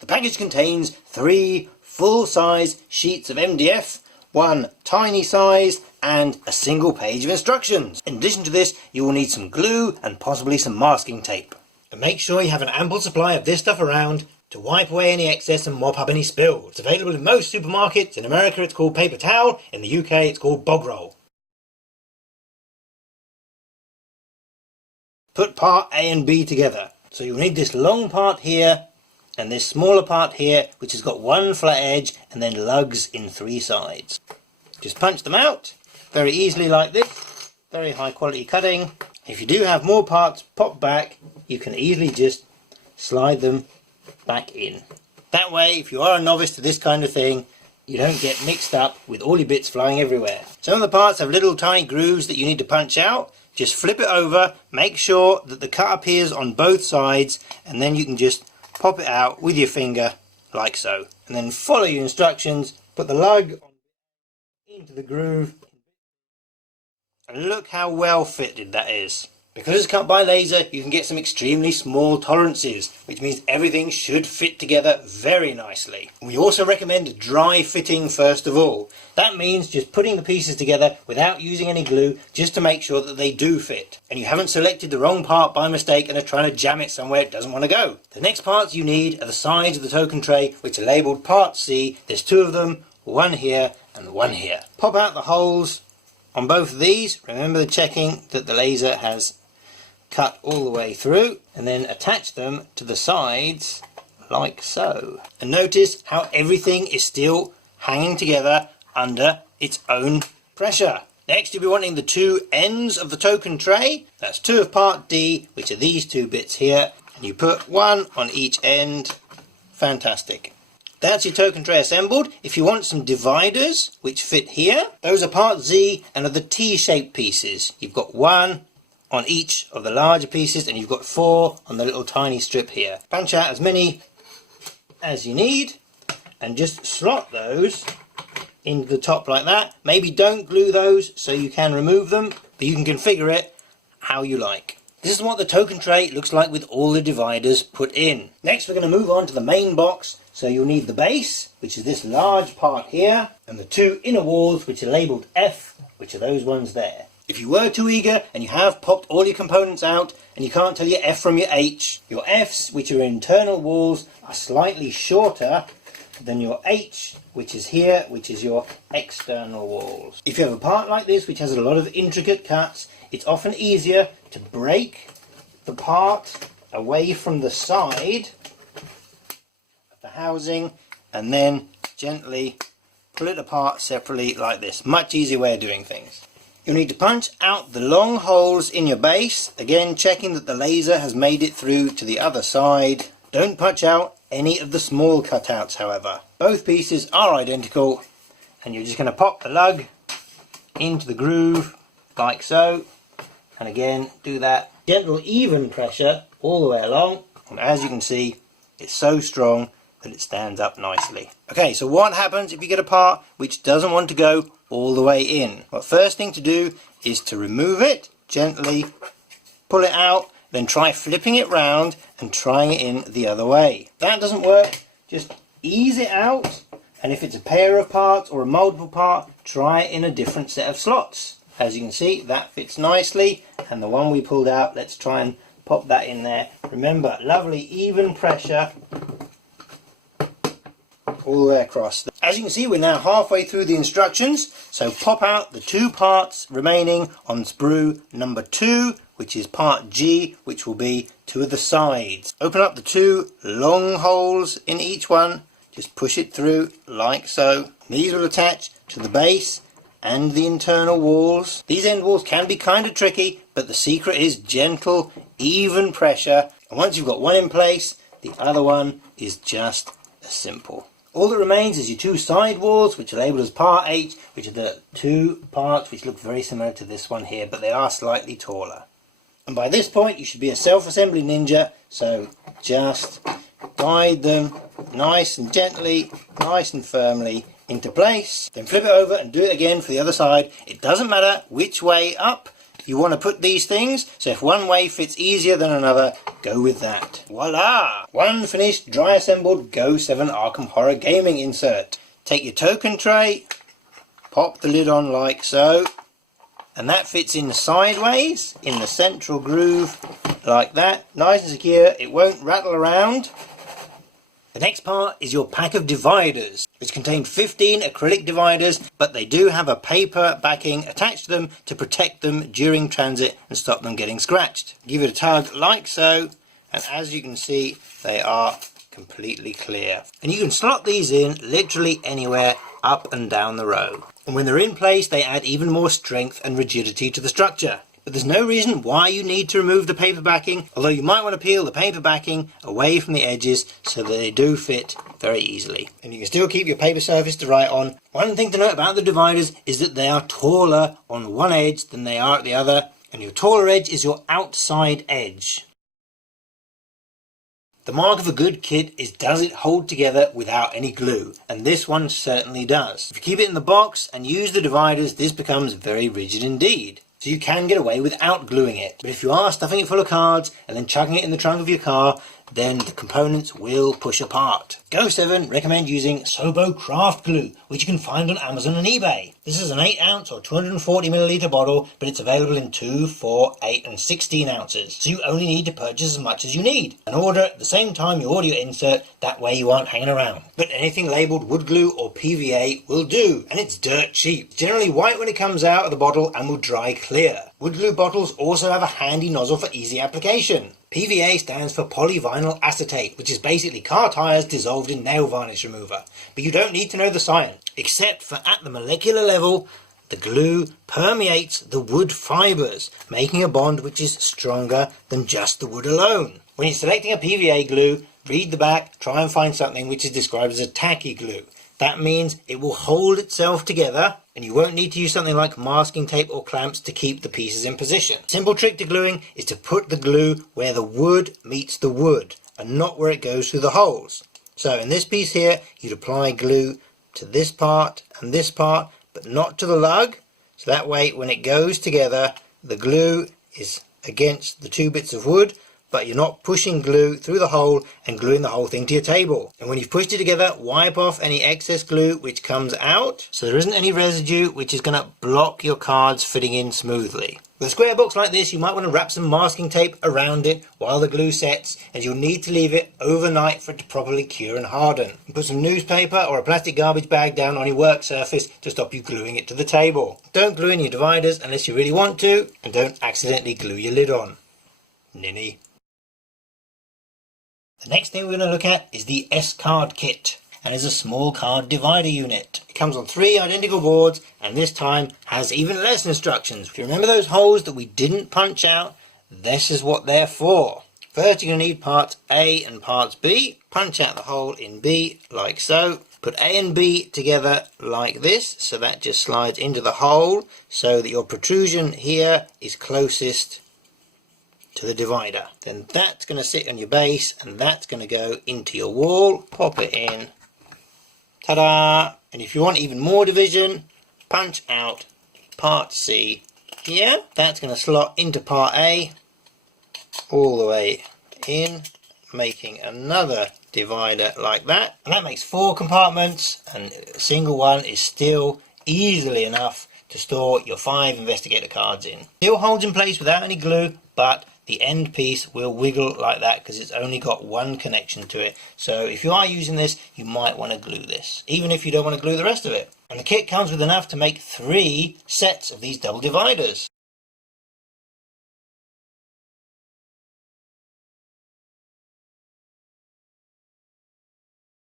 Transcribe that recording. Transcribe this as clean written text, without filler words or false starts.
The package contains 3 full-size sheets of MDF, 1 tiny size, and a single page of instructions. In addition to this, you will need some glue and possibly some masking tape. And make sure you have an ample supply of this stuff around to wipe away any excess and mop up any spills. It's available in most supermarkets. In America it's called paper towel, in the UK it's called bog roll. Put part A and B together. So you'll need this long part here and this smaller part here, which has got 1 flat edge and then lugs in 3 sides. Just punch them out very easily like this. Very high quality cutting. If you do have more parts popped back, you can easily just slide them back in. That way, if you are a novice to this kind of thing, you don't get mixed up with all your bits flying everywhere. Some of the parts have little tiny grooves that you need to punch out. Just flip it over, make sure that the cut appears on both sides, and then you can just pop it out with your finger like so. And then follow your instructions, put the lug into the groove, and look how well fitted that is. Because it's cut by laser, you can get some extremely small tolerances, which means everything should fit together very nicely. We also recommend dry fitting first of all. That means just putting the pieces together without using any glue, just to make sure that they do fit. And you haven't selected the wrong part by mistake and are trying to jam it somewhere it doesn't want to go. The next parts you need are the sides of the token tray, which are labelled Part C. There's 2 of them, 1 here and 1 here. Pop out the holes on both of these. Remember checking that the laser has cut all the way through, and then attach them to the sides like so. And notice how everything is still hanging together under its own pressure. Next you'll be wanting the 2 ends of the token tray. That's 2 of part D, which are these 2 bits here, and you put 1 on each end. Fantastic. That's your token tray assembled. If you want some dividers which fit here, those are part Z and are the T-shaped pieces. You've got 1 on each of the larger pieces and you've got 4 on the little tiny strip here. Punch out as many as you need and just slot those into the top like that. Maybe don't glue those so you can remove them, but you can configure it how you like. This is what the token tray looks like with all the dividers put in. Next we're going to move on to the main box. So you'll need the base, which is this large part here, and the 2 inner walls which are labelled F, which are those ones there. If you were too eager and you have popped all your components out and you can't tell your F from your H, your Fs, which are internal walls, are slightly shorter than your H, which is here, which is your external walls. If you have a part like this which has a lot of intricate cuts, it's often easier to break the part away from the side of the housing and then gently pull it apart separately like this. Much easier way of doing things. You'll need to punch out the long holes in your base, again checking that the laser has made it through to the other side. Don't punch out any of the small cutouts however. Both pieces are identical, and you're just going to pop the lug into the groove like so, and again do that gentle even pressure all the way along, and as you can see it's so strong that it stands up nicely. Okay, so what happens if you get a part which doesn't want to go all the way in? Well, first thing to do is to remove it, gently pull it out, then try flipping it round and trying it in the other way. If that doesn't work, just ease it out, and if it's a pair of parts or a multiple part, try it in a different set of slots. As you can see, that fits nicely, and the one we pulled out, let's try and pop that in there. Remember, lovely even pressure all the way across. As you can see, we're now halfway through the instructions, so pop out the 2 parts remaining on sprue number 2, which is part G, which will be 2 of the sides. Open up the 2 long holes in each one, just push it through like so. These will attach to the base and the internal walls. These end walls can be kind of tricky, but the secret is gentle, even pressure, and once you've got one in place, the other one is just as simple. All that remains is your 2 side walls, which are labelled as part H, which are the 2 parts which look very similar to this one here, but they are slightly taller. And by this point you should be a self-assembly ninja, so just guide them nice and gently, nice and firmly into place. Then flip it over and do it again for the other side. It doesn't matter which way up, You want to put these things, so if one way fits easier than another, go with that. Voila! One finished dry assembled Go7 Arkham Horror Gaming insert. Take your token tray, pop the lid on like so, and that fits in sideways in the central groove like that. Nice and secure, it won't rattle around. The next part is your pack of dividers, which contain 15 acrylic dividers, but they do have a paper backing attached to them to protect them during transit and stop them getting scratched. Give it a tug like so, and as you can see, they are completely clear. And you can slot these in literally anywhere up and down the row. And when they're in place, they add even more strength and rigidity to the structure. But there's no reason why you need to remove the paper backing, although you might want to peel the paper backing away from the edges so that they do fit very easily. And you can still keep your paper surface to write on. One thing to note about the dividers is that they are taller on one edge than they are at the other, and your taller edge is your outside edge. The mark of a good kit is does it hold together without any glue, and this one certainly does. If you keep it in the box and use the dividers, this becomes very rigid indeed. So you can get away without gluing it. But if you are stuffing it full of cards and then chucking it in the trunk of your car, then the components will push apart. Go7 recommend using Sobo Craft Glue, which you can find on Amazon and eBay. This is an 8 ounce or 240 milliliter bottle, but it's available in 2, 4, 8 and 16 ounces. So you only need to purchase as much as you need and order at the same time you order your insert, that way you aren't hanging around. But anything labelled wood glue or PVA will do, and it's dirt cheap. It's generally white when it comes out of the bottle and will dry clear. Wood glue bottles also have a handy nozzle for easy application. PVA stands for polyvinyl acetate, which is basically car tyres dissolved in nail varnish remover. But you don't need to know the science, except for at the molecular level, the glue permeates the wood fibres, making a bond which is stronger than just the wood alone. When you're selecting a PVA glue, read the back, try and find something which is described as a tacky glue. That means it will hold itself together, and you won't need to use something like masking tape or clamps to keep the pieces in position. Simple trick to gluing is to put the glue where the wood meets the wood, and not where it goes through the holes. So in this piece here, you'd apply glue to this part and this part, but not to the lug, so that way when it goes together, the glue is against the two bits of wood, but you're not pushing glue through the hole and gluing the whole thing to your table. And when you've pushed it together, wipe off any excess glue which comes out, so there isn't any residue which is going to block your cards fitting in smoothly. With a square box like this, you might want to wrap some masking tape around it while the glue sets, and you'll need to leave it overnight for it to properly cure and harden. And put some newspaper or a plastic garbage bag down on your work surface to stop you gluing it to the table. Don't glue in your dividers unless you really want to, and don't accidentally glue your lid on. Ninny. The next thing we're going to look at is the SCARD kit, and is a small card divider unit. It comes on 3 identical boards, and this time has even less instructions. If you remember those holes that we didn't punch out, this is what they're for. First you're going to need parts A and parts B. Punch out the hole in B like so. Put A and B together like this, so that just slides into the hole, so that your protrusion here is closest to the divider. Then that's going to sit on your base, and that's going to go into your wall. Pop it in. Ta-da! And if you want even more division, punch out part C here. That's going to slot into part A all the way in, making another divider like that. And that makes 4 compartments, and a single one is still easily enough to store your 5 investigator cards in. Still holds in place without any glue, but the end piece will wiggle like that because it's only got one connection to it. So if you are using this, you might want to glue this, even if you don't want to glue the rest of it. And the kit comes with enough to make 3 sets of these double dividers.